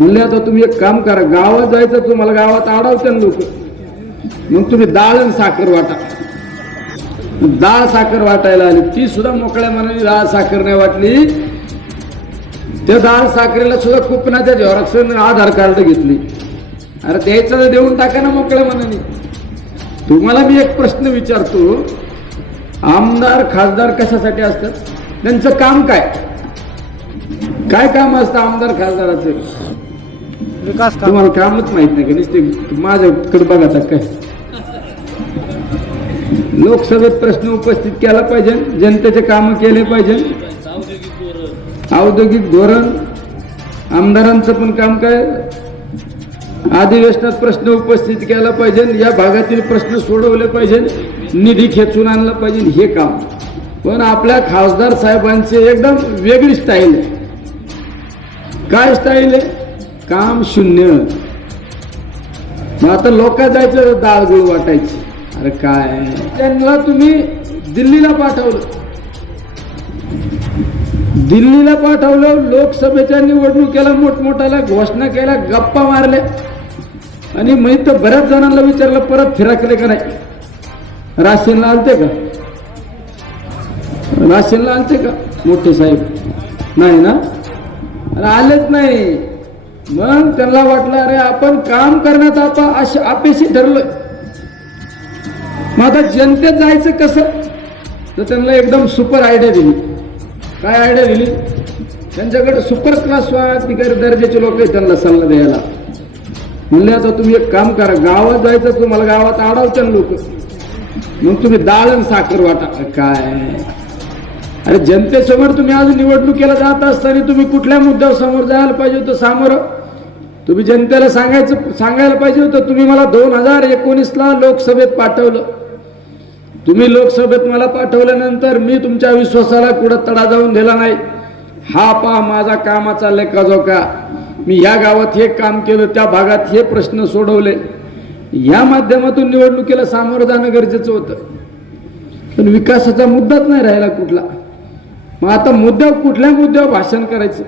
म्हणले आता तुम्ही एक काम करा गावात जायचं तुम्हाला गावात अडवते लोक. मग तुम्ही डाळ आणि साखर वाटा. डाळ साखर वाटायला आली. ती सुद्धा मोकळ्या मनाने डाळ साखर नाही वाटली. त्या डाळ साखरेला सुद्धा कुपनाच्या झेरॉक्स आधार कार्ड घेतली. अरे द्यायचं तर देऊन टाका ना मोकळ्या मनाने. तुम्हाला मी एक प्रश्न विचारतो. आमदार खासदार कशासाठी असतात? त्यांचं काम काय? काय काम असतं आमदार खासदाराचं? विकास काम. तुम्हाला कामच माहीत नाही का? नुसते माझ्याकडे बघा आता काय. लोकसभेत प्रश्न उपस्थित केला पाहिजे जनतेचे काम केले पाहिजे. औद्योगिक धोरण आमदारांचं पण काम काय? अधिवेशनात प्रश्न उपस्थित केला पाहिजे या भागातील प्रश्न सोडवले पाहिजे निधी खेचून आणला पाहिजे हे काम. पण आपल्या खासदार साहेबांचे एकदम वेगळी स्टाईल आहे. काय स्टाईल आहे? काम शून्य. मग आता लोक जायचं डाळ गुळ वाटायची. अरे काय? त्यांना तुम्ही दिल्लीला पाठवलं. दिल्लीला पाठवलं लोकसभेच्या निवडणुकीला मोठमोठ्याला घोषणा केल्या गप्पा मारल्या. आणि मी तर बऱ्याच जणांना विचारलं परत फिरकले का नाही? राशीनला आणते का? राशीनला आणते का? मोठे साहेब. नाही ना? अरे आलेच नाही. मग त्यांना वाटलं अरे आपण काम करण्यात आपण अश अपेक्षित ठरलोय. मग आता जनतेत जायचं कसं? तर त्यांना एकदम सुपर आयडिया दिली. काय आयडिया दिली? त्यांच्याकडे सुपर क्लास अधिकारी दर्जाचे लोक त्यांना सल्ला द्यायला. म्हणले आता तुम्ही एक काम करा गावात जायचं तुम्हाला गावात अडवते लोक. मग तुम्ही दाळण साखर वाटा. काय? आणि जनतेसमोर तुम्ही आज निवडणुकीला जात असताना तुम्ही कुठल्या मुद्द्यावर समोर जायला पाहिजे होतं? सामोरं? तुम्ही जनतेला सांगायचं सांगायला पाहिजे होतं तुम्ही मला दोन हजार एकोणीसला लोकसभेत पाठवलं. तुम्ही लोकसभेत मला पाठवल्यानंतर मी तुमच्या विश्वासाला कुठं तडा जाऊन दिला नाही. हा पहा माझा कामाचा लेखाजोखा. मी या गावात हे काम केलं त्या भागात हे प्रश्न सोडवले. या माध्यमातून निवडणुकीला सामोरं जाणं गरजेचं होतं. पण विकासाचा मुद्दाच नाही राहिला कुठला. मग आता मुद्द्यावर कुठल्या मुद्द्यावर भाषण करायचं?